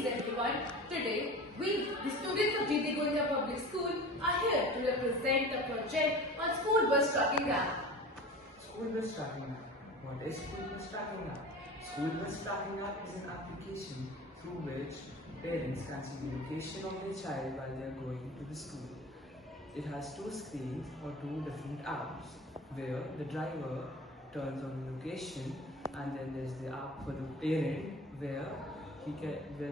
Greetings everyone. Today, we, the students of Goenka Public School, are here to represent the project on School Bus Tracking App. School Bus Tracking App. What is School Bus Tracking App? School Bus Tracking App is an application through which parents can see the location of their child while they are going to the school. It has two screens or two different apps where the driver turns on the location, and then there's the app for the parent where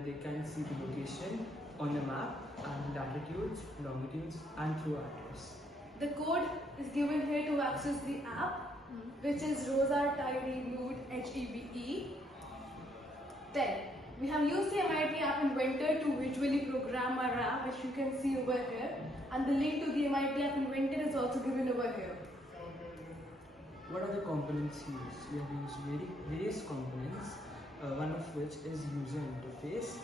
they can see the location on the map and latitudes, longitudes and through address. The code is given here to access the app, which is Rosa Tiny Nude HEVE. Then we have used the MIT App Inventor to visually program our app, which you can see over here, and the link to the MIT App Inventor is also given over here. What are the components used? We have used various components, one of which is user interface.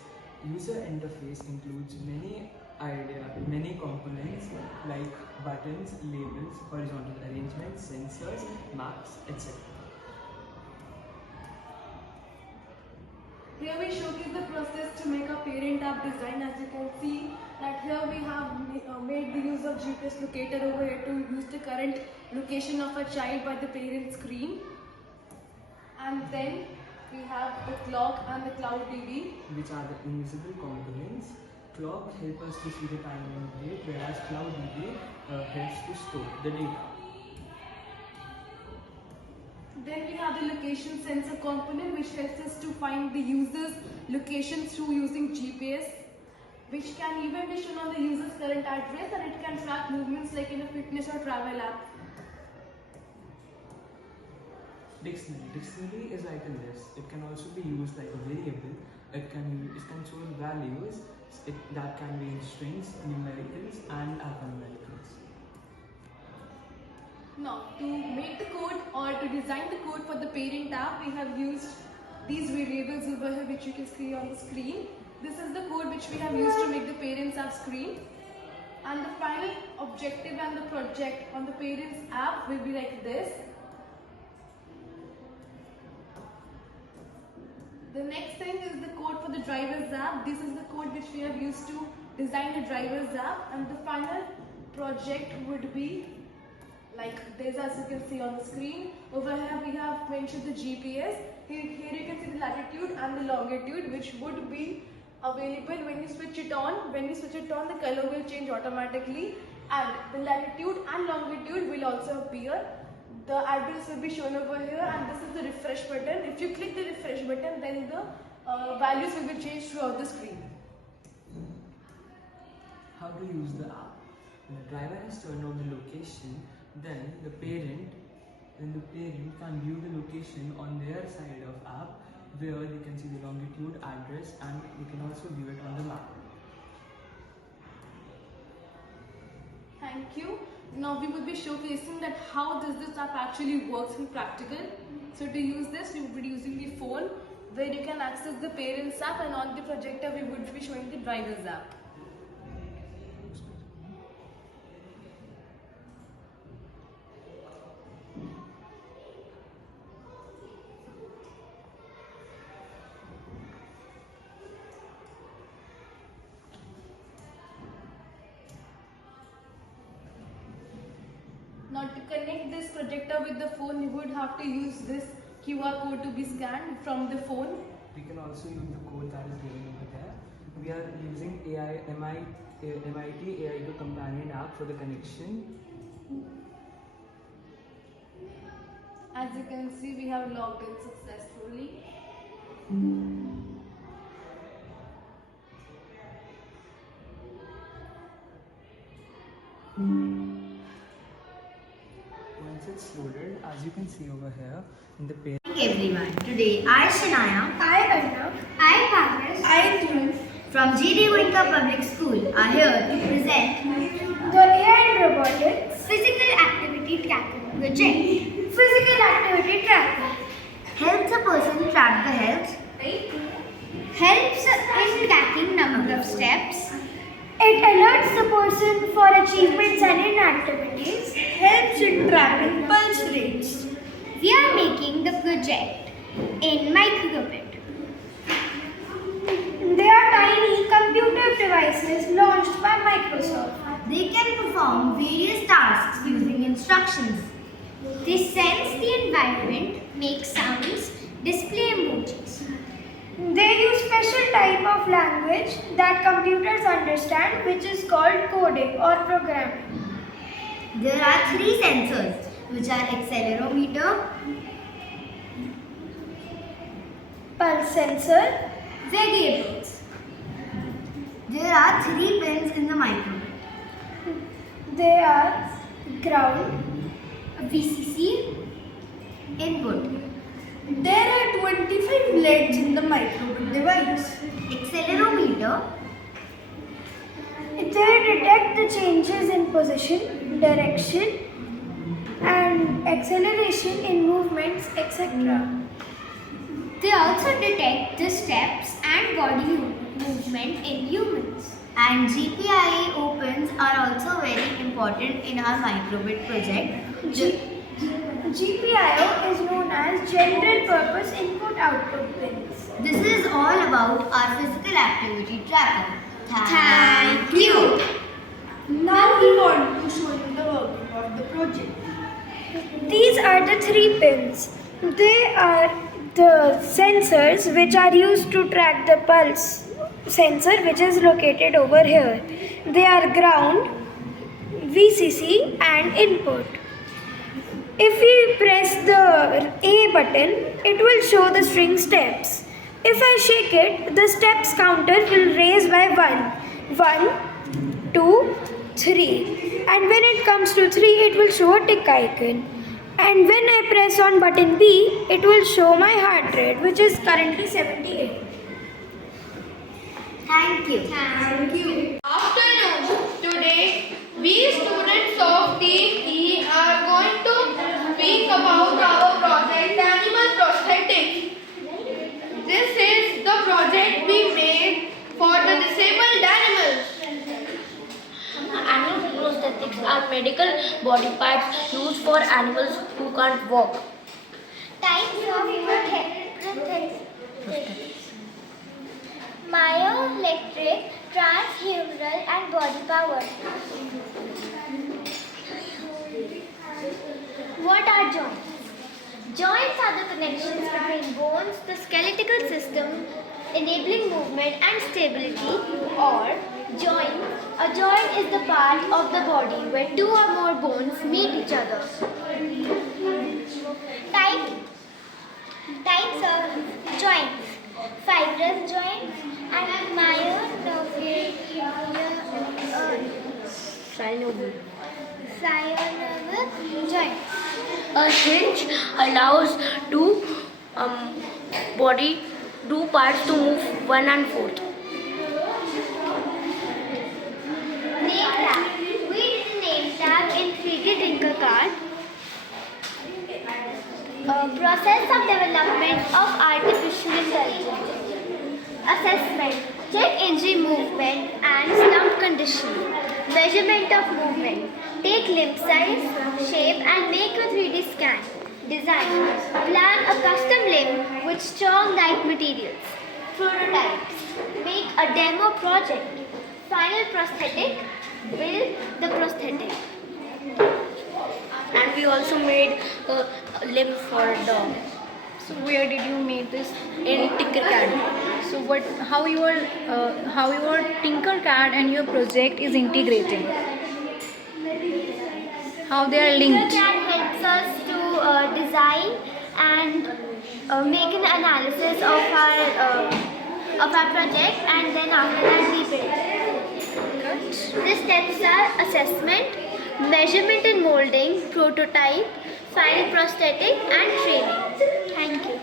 User interface includes many components like buttons, labels, horizontal arrangements, sensors, maps, etc. Here we showcase the process to make a parent app design. As you can see that here we have made the use of GPS locator over here to use the current location of a child by the parent screen. And then we have the clock and the cloud TV, which are the invisible components. Clock helps us to see the time and date, whereas cloud TV helps to store the data. Then we have the location sensor component, which helps us to find the user's location through using GPS, which can even be shown on the user's current address, and it can track movements like in a fitness or travel app. Dictionary. Dictionary is like this. It can also be used like a variable. It can store values that can be in strings, numericals and alphanumericals. Now, to make the code or to design the code for the parent app, we have used these variables over here, which you can see on the screen. This is the code which we have used to make the parents app screen. And the final objective and the project on the parents app will be like this. The next thing is the code for the driver's app. This is the code which we have used to design the driver's app, and the final project would be like this, as you can see on the screen. Over here we have mentioned the GPS. Here you can see the latitude and the longitude, which would be available when you switch it on. When you switch it on, the color will change automatically, and the latitude and longitude will also appear. The address will be shown over here, and this is the refresh button. If you click the refresh button, then the values will be changed throughout the screen. How to use the app? When the driver has turned on the location, then the parent can view the location on their side of app, where they can see the longitude, address, and they can also view it on the map. Thank you. Now we will be showcasing that how does this app actually works in practical. So to use this, we will be using the phone, where you can access the parents app, and on the projector we would be showing the driver's app. Now to connect this projector with the phone, you would have to use this QR code to be scanned from the phone. We can also use the code that is given over there. We are using MIT AI2 companion app for the connection. As you can see, we have logged in successfully. Once it's loaded, as you can see over here in the page. Everyone, today I Shanaya, I Arnav, I Pagas, I Dhruv from Goenka Public School are here to present the AI and Robotics Physical Activity Tracker project. Physical Activity Tracker Helps a person track the health, helps in tracking number of steps, It alerts the person for achievements and inactivities, helps in tracking pulse rates. We are making the project in microbit. They are devices launched by Microsoft. They can perform various tasks using instructions. They sense the environment, make sounds, display emojis. They use special type of language that computers understand, which is called coding or programming. There are three sensors, which are accelerometer, Pulse sensor. variables. There are three pins in the microbit. They are ground. VCC, input. There are 25 LEDs in the microbit device. Accelerometer, They detect the changes in position, direction, and acceleration in movements, etc. they also detect the steps and body movement in humans. And GPIO opens are also very important in our microbit project. GPIO is known as General Purpose Input-Output Pins. This is all about our physical activity tracker. Thank you. Now we want to show you the working of the project. These are the three pins. They are the sensors which are used to track the pulse sensor, which is located over here. They are ground, VCC and input. If we press the A button, it will show the string steps. If I shake it, the steps counter will raise by 1. 1, 2, 3. And when it comes to 3, it will show a tick icon. And when I press on button B, it will show my heart rate, which is currently 78. Thank you. Afternoon. Today, we students of Team E are going to speak about our project Animal Prosthetics. This is the project we made for the disabled animals. Animal prosthetics are medical body parts used for animals who can't walk. Types of prosthetics. Myoelectric, transhumeral and body power. What are joints? Joints are the connections between bones, the skeletal system, enabling movement and stability. Or a joint is the part of the body where two or more bones meet each other. Types of joints: fibrous joints and myonervic synovial joints. A hinge allows two parts to move one and fourth. Name tag. We did a name tag in 3D Tinker card. Process of development of artificial intelligence. Assessment. Check injury movement and slump condition. Measurement of movement. Take limb size, shape and make a 3D scan. Design. Plan a custom limb with strong light materials. Prototypes. Make a demo project. Final prosthetic. Build the prosthetic. And we also made a limb for a dog. So where did you make this? In Tinkercad. So how your Tinkercad and your project is integrating? How they are linked? Tinkercad helps us to design and make an analysis of our project, and then after that we build. The steps are assessment, measurement and molding, prototype, final prosthetic and training. Thank you.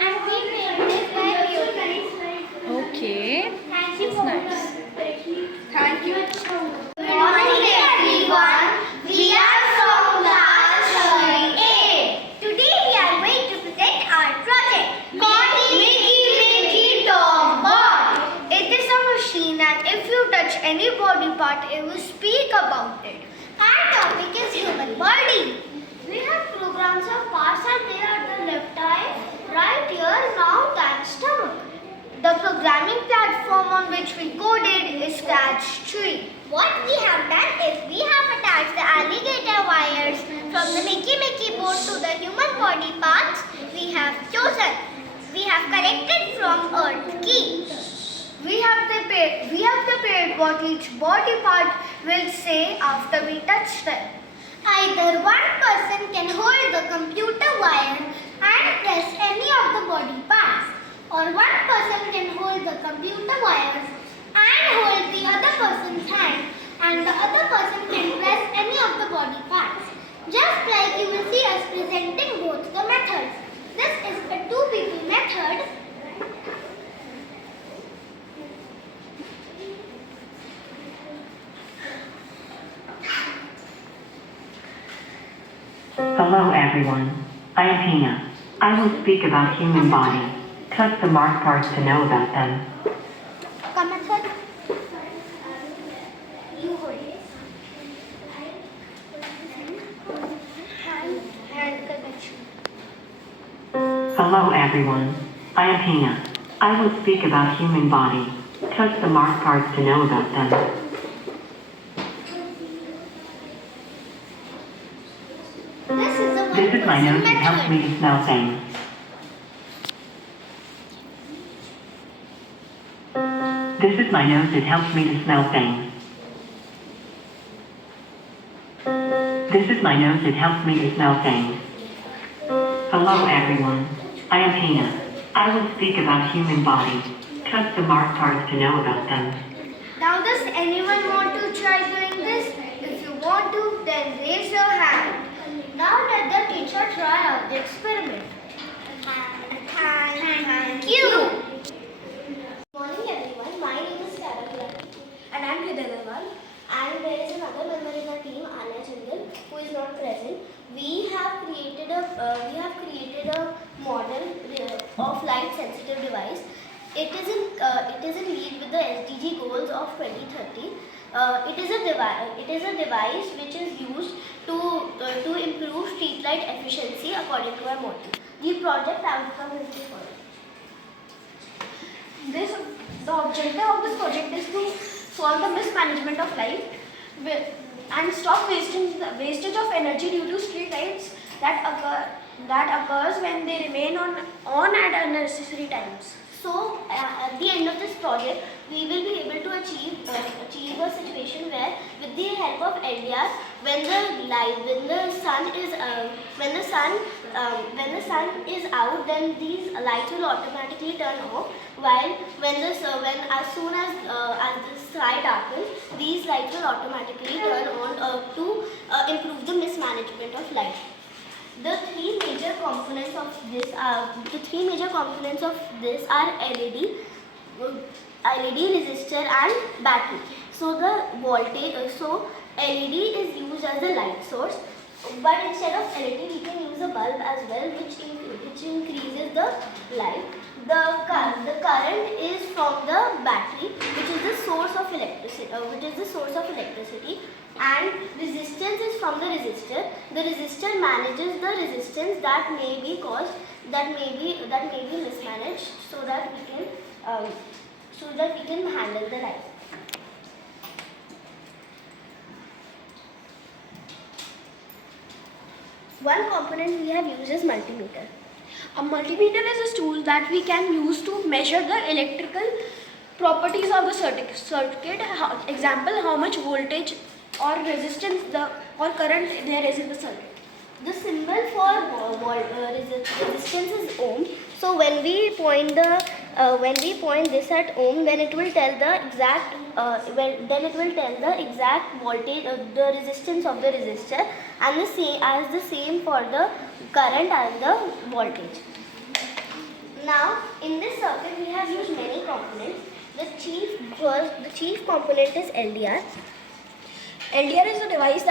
And we made this by you. Okay. Thank you. It's nice. Thank you. Good morning everyone. We are from class 8. Today we are going to present our project called Mickey Tom Bot. It is a machine, and if you touch any body part, it will speak about it. Our topic is human body. We have programs of parts, and they are the left eye, right ear, mouth and stomach. The programming platform platform on which we coded is Scratch tree. What we have done is we have attached the alligator wires from the Mickey board to the human body parts we have chosen. We have collected from Earth key. We have prepared what each body part will say after we touch them. Either one person can hold the computer wire and press any of the body parts, or one person can hold the computer wires and hold the other person's hand, and the other person can press any of the body parts. Just like you will see us presenting both the methods. This is a 2 people method. Hello everyone. I am Tina. I will speak about human body. Touch the marked parts to know about them. Ka method. You hold it. Hand connection. Hello everyone. I am Tina. I will speak about human body. Touch the marked parts to know about them. This This is my nose. It helps me to smell things. This is my nose. It helps me to smell things. This is my nose. It helps me to smell things. Hello everyone. I am Tina. I will speak about human body. Touch the marked parts to know about them. Now does anyone want to try doing this? If you want to, then raise your hand. Now let the teacher try out the experiment. Thank you. Good morning everyone. My name is Sarah and I am Hidayawal. And there is another member in our team, Anya Chandal, who is not present. We have created a model of light sensitive device. It is in lead with the SDG goals of 2030. It is a device which is used to improve street light efficiency according to our model. The project outcome is the following. The objective of this project is to solve the mismanagement of light and stop wastage of energy due to street lights that occurs when they remain on at unnecessary times. So, at the end of this project, we will be able to achieve a situation where, with the help of LDR, when the sun is out, then these lights will automatically turn off. While as soon as the sky darkens, these lights will automatically turn on to improve the mismanagement of light. The three major components of this are LED, resistor, and battery. So LED is used as the light source, but instead of LED, we can use a bulb as well, which increases the light. The current is from the battery, which is the source of electricity, and resistance is from the resistor. The resistor manages the resistance that may be mismanaged, so that we can handle the light. One component we have used is multimeter. A multimeter is a tool that we can use to measure the electrical properties of the circuit. Example, how much voltage or resistance or current there is in the circuit. The symbol for resistance is ohm. So when we point this at ohm, then it will tell the exact voltage, the resistance of the resistor, and the same for the current and the voltage. Now in this circuit we have used many components. The chief component is LDR. LDR is a device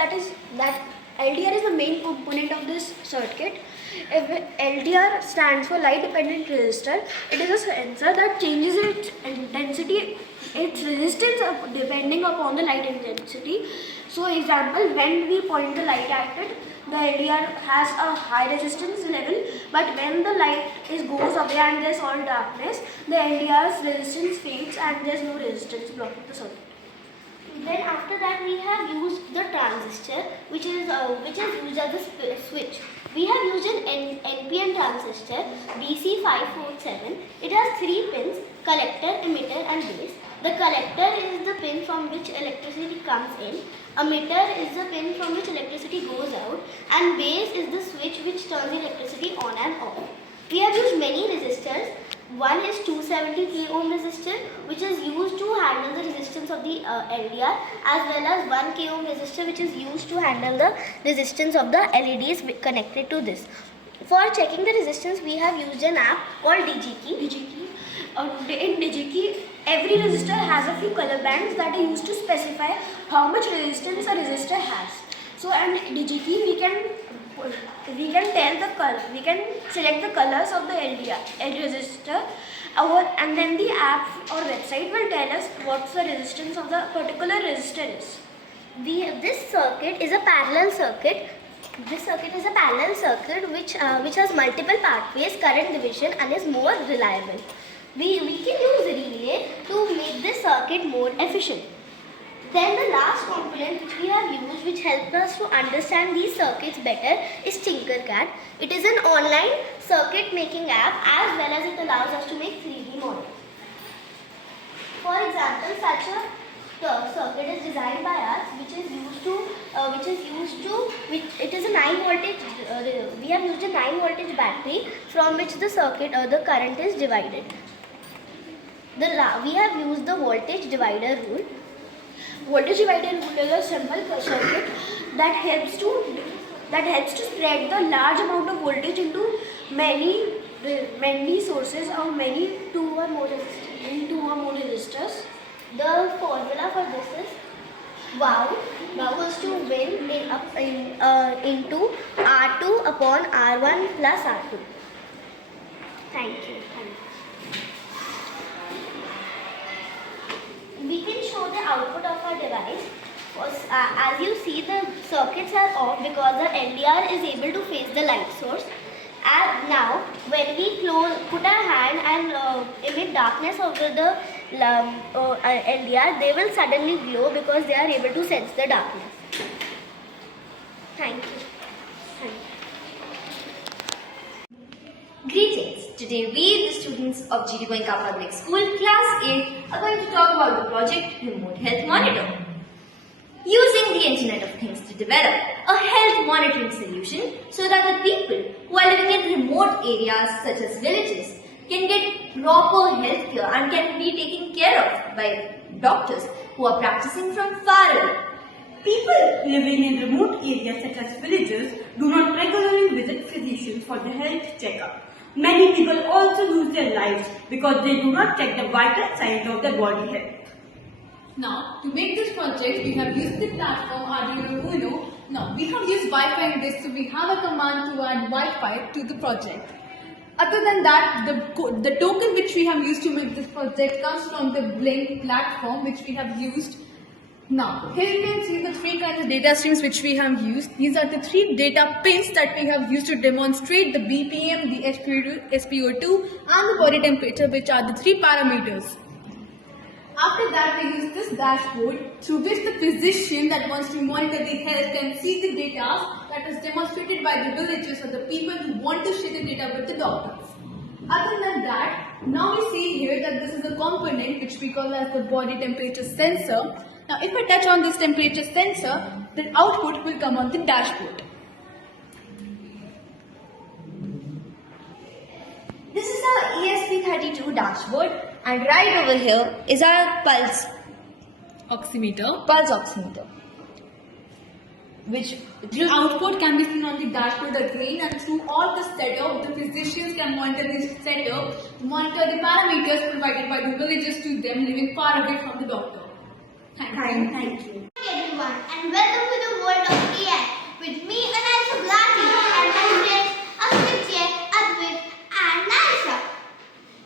LDR is the main component of this circuit. If LDR stands for light dependent resistor. It is a sensor that changes its intensity, its resistance depending upon the light intensity. So example, when we point the light at it, the LDR has a high resistance level, but when the light goes away and there's all darkness, the LDR's resistance fades and there's no resistance blocking the circuit. Then after that we have used the transistor, which is used as a switch. We have used an NPN transistor BC547. It has 3 pins: collector, emitter and base. The collector is the pin from which electricity comes in, emitter is the pin from which electricity goes out, and base is the switch which turns the electricity on and off. We have used many resistors. One is 270 ohm resistor, which is used to handle the resistance of the LDR, as well as 1 k ohm resistor, which is used to handle the resistance of the LEDs connected to this. For checking the resistance, we have used an app called DigiKey. In DigiKey, every resistor has a few color bands that are used to specify how much resistance a resistor has. So, and DigiKey we can tell the color, we can select the colors of the LDR resistor, and then the app or website will tell us what's the resistance of the particular resistor is. This circuit is a parallel circuit. This circuit is a parallel circuit which has multiple pathways, current division, and is more reliable. We can use relay to make this circuit more efficient. Then the last component which we have used, which helps us to understand these circuits better, is Tinkercad. It is an online circuit making app, as well as it allows us to make 3D models. For example, such a circuit is designed by us, it is a 9 voltage. We have used a 9 voltage battery from which the current is divided. We have used the voltage divider rule. Voltage divider rule is a simple circuit that helps to spread the large amount of voltage into many sources or two or more resistors. The formula for this is Wow is to win into R2 upon R1 plus R2. Thank you. We can show the output of our device. As you see, the circuits are off because the LDR is able to face the light source. And now, when we put our hand and emit darkness over the LDR, they will suddenly glow because they are able to sense the darkness. Thank you. Greetings. Today we, the students of Goenka Public School Class 8, are going to talk about the project Remote Health Monitor. Using the Internet of Things to develop a health monitoring solution so that the people who are living in remote areas such as villages can get proper health care and can be taken care of by doctors who are practicing from far away. People living in remote areas such as villages do not regularly visit physicians for their health checkup. Many people also lose their lives because they do not check the vital signs of their body health. Now, to make this project, we have used the platform Arduino Uno. Now, we have used Wi-Fi in this, so we have a command to add Wi-Fi to the project. Other than that, the token which we have used to make this project comes from the Blink platform which we have used. Now, here you can see the 3 kinds of data streams which we have used. These are the 3 data pins that we have used to demonstrate the BPM, the SpO2 and the body temperature, which are the 3 parameters. After that, we use this dashboard through which the physician that wants to monitor the health can see the data that is demonstrated by the villagers or the people who want to share the data with the doctors. Other than that, now we see here that this is a component which we call as the body temperature sensor. Now, if I touch on this temperature sensor, the output will come on the dashboard. This is our ESP32 dashboard, and right over here is our pulse oximeter, which The output can be seen on the dashboard again, and through all the setup, the physicians can monitor this setup, monitor the parameters provided by the villagers to them living far away from the doctor. Thank you. Hi everyone, and welcome to the world of AI with me, Anisa Blati, and my friends Asmitya, Advit, and Naisha.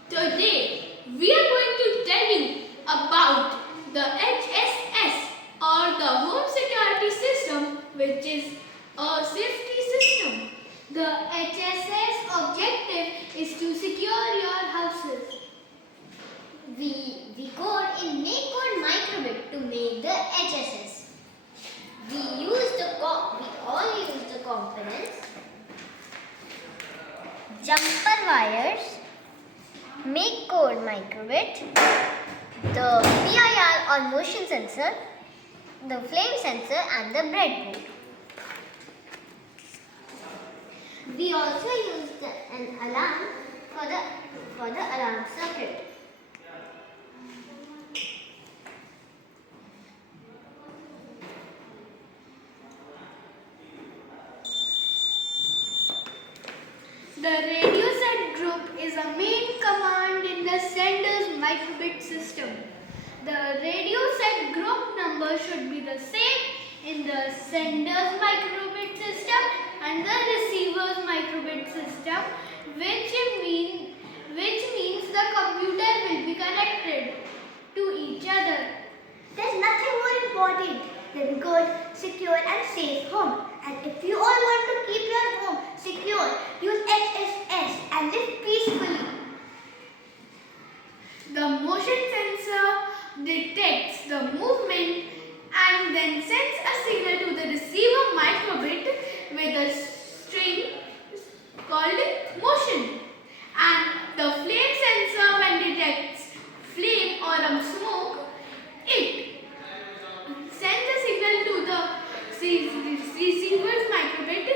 Today, we are going to tell you about the HSS or the Home Security System, which is a safety system. The HSS objective is to secure your houses. We code in make code microbit to make the HSS. We all use the components, jumper wires, make code microbit, the PIR or motion sensor, the flame sensor and the breadboard. We also use an alarm for the alarm circuit. The radio set group is a main command in the sender's microbit system. The radio set group number should be the same in the sender's microbit system and the receiver's microbit system, which means the computer will be connected to each other. There's nothing more important than good, secure and safe home. And if you all want to keep your home secure, use HSS and live peacefully. The motion sensor detects the movement and then sends a signal to the receiver microbit with a string called motion. And the flame sensor, when detects flame or smoke, it sends a signal to the receiver's microbit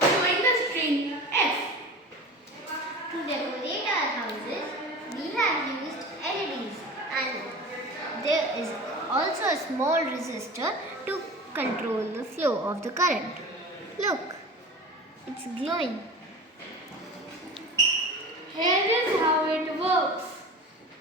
showing the string F. To decorate our houses, we have used LEDs and there is also a small resistor to control the flow of the current. Look, it's glowing. Here is how it works.